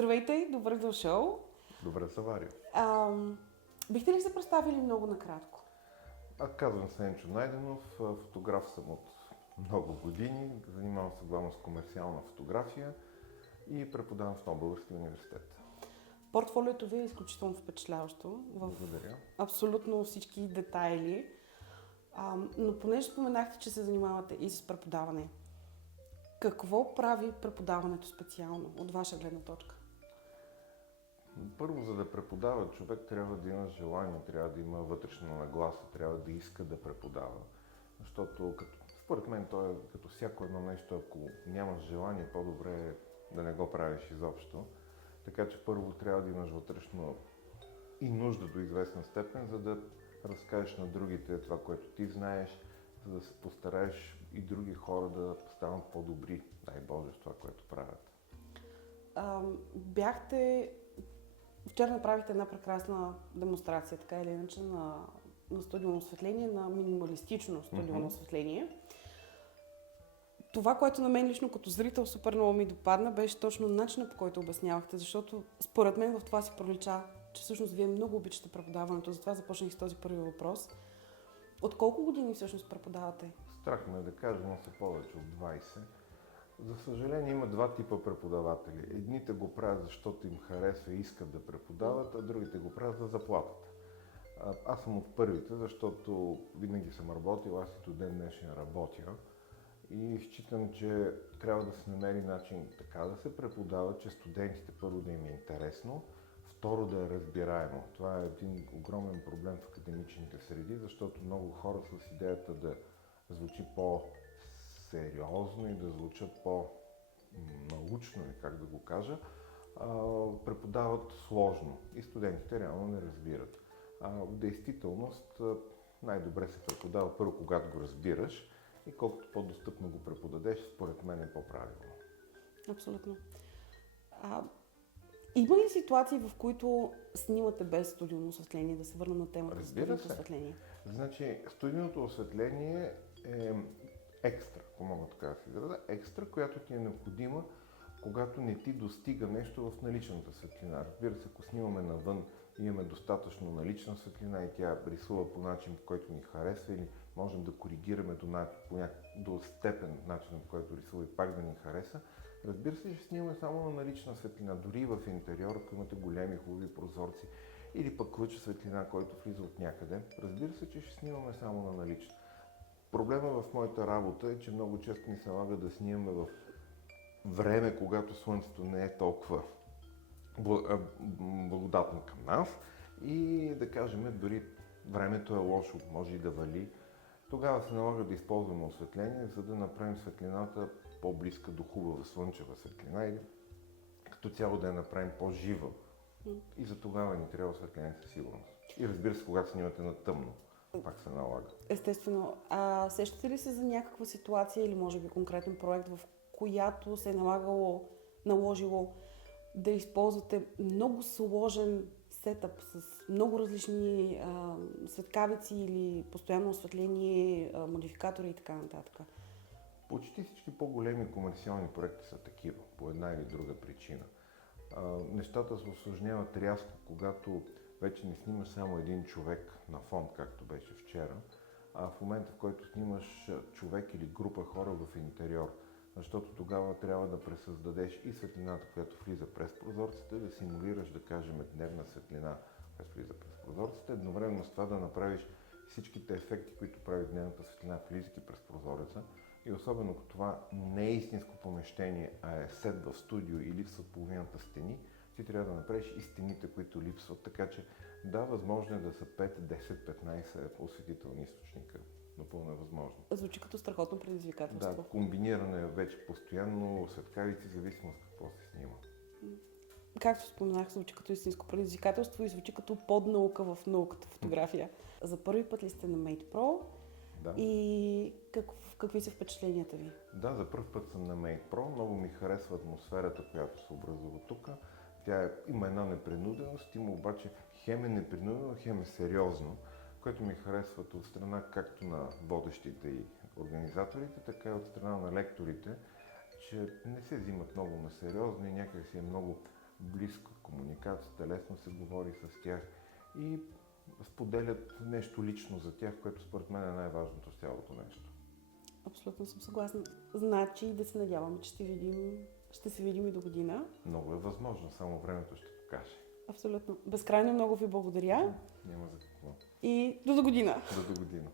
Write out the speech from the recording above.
Здравейте, добре дошъл. Добре, Саварио. Бихте ли се представили много накратко? Казвам се Енчо Найденов, фотограф съм от много години, занимавам се главно с комерциална фотография и преподавам в Нов Български университет. Портфолиото ви е изключително впечатляващо в Благодаря. абсолютно всички детайли. Но понеже споменахте, че се занимавате и с преподаване, какво прави преподаването специално от ваша гледна точка? Първо, за да преподава човек, трябва да има желание, трябва да има вътрешна нагласа, трябва да иска да преподава. Защото според мен то е като всяко едно нещо, ако нямаш желание, по-добре е да не го правиш изобщо. Така че първо трябва да имаш вътрешно и нужда до известна степен, за да разкажеш на другите това, което ти знаеш, за да се постараеш и други хора да станат по-добри, дай Боже, в това, което правят. Вчера направихте една прекрасна демонстрация, така или иначе, на студиално осветление, на минималистично студиално осветление. Това, което на мен лично като зрител супер много ми допадна, беше точно начинът, по който обяснявахте, защото според мен в това си пролича, че всъщност вие много обичате преподаването, затова започнах с този първи въпрос. От колко години всъщност преподавате? Страх ме да кажа, но са повече от 20. За съжаление има два типа преподаватели. Едните го правят, защото им харесва и искат да преподават, а другите го правят за заплатата. Аз съм от първите, защото винаги съм работил, аз и до ден днешен работя. И считам, че трябва да се намери начин така да се преподава, че студентите първо да им е интересно, второ да е разбираемо. Това е един огромен проблем в академичните среди, защото много хора с идеята да звучи по-сериозно и да звучат по-научно, или как да го кажа, преподават сложно и студентите реално не разбират. В действителност най-добре се преподава първо, когато го разбираш, и колкото по-достъпно го преподадеш, според мен е по-правилно. Абсолютно. Има ли ситуации, в които снимате без студийно осветление, да се върнем на темата за студийното осветление? Значи, студийното осветление е екстра, ако мога така да се изразя, екстра, която ти е необходима, когато не ти достига нещо в наличната светлина. Разбира се, ако снимаме навън, имаме достатъчно налична светлина и тя рисува по начин, по който ни харесва, или можем да коригираме до степен начина, по който рисува и пак да ни хареса. Разбира се, ще снимаме само на налична светлина, дори и в интериор, ако имате големи хубави прозорци или пък лъч светлина, който влиза от някъде. Разбира се, че ще снимаме само на налична. Проблема в моята работа е, че много често ни се налага да снимаме в време, когато слънцето не е толкова благодатно към нас и да кажем, дори времето е лошо, може и да вали. Тогава се налага да използваме осветление, за да направим светлината по-близка до хубава слънчева светлина или като цяло да я направим по-жива. И за тогава ни трябва осветление със сигурност. И разбира се, когато снимате на тъмно, пак се налага. Естествено. Сещате ли се за някаква ситуация или може би конкретен проект, в която се е наложило да използвате много сложен сетъп с много различни светкавици или постоянно осветление, модификатори и така нататък? Почти всички по-големи комерциални проекти са такива, по една или друга причина. Нещата се усложняват рязко, когато вече не снимаш само един човек на фон, както беше вчера, а в момента, в който снимаш човек или група хора в интериор. Защото тогава трябва да пресъздадеш и светлината, която влиза през прозорците, да симулираш, да кажем, дневна светлина, която влиза през прозорците, едновременно с това да направиш всичките ефекти, които прави дневната светлина, влизайки през прозореца. И особено ако това не е истинско помещение, а е сет в студио и липсват половината стени, ти трябва да направиш и стените, които липсват. Така че да, възможно е да са 5, 10, 15 осветителни източника. Напълно е възможно. Звучи като страхотно предизвикателство. Да, комбиниране вече постоянно, светкавици, зависимо с какво се снима. Както споменах, звучи като истинско предизвикателство и звучи като поднаука в науката фотография. За първи път ли сте на Made Pro? Да. И какви са впечатленията ви? Да, за първ път съм на Made Pro. Много ми харесва атмосферата, която се образува тук. Тя има една непринуденост, има обаче хем е непринудено, хем е сериозно, което ми харесват от страна както на водещите и организаторите, така и от страна на лекторите, че не се взимат много на сериозно и някак си е много близка комуникация, телесно се говори с тях и споделят нещо лично за тях, което според мен е най-важното в цялото нещо. Абсолютно съм съгласна. Значи да се надяваме, че ще се видим и до година. Много е възможно, само времето ще покаже. Абсолютно. Безкрайно много ви благодаря Няма за какво. и до година. До година.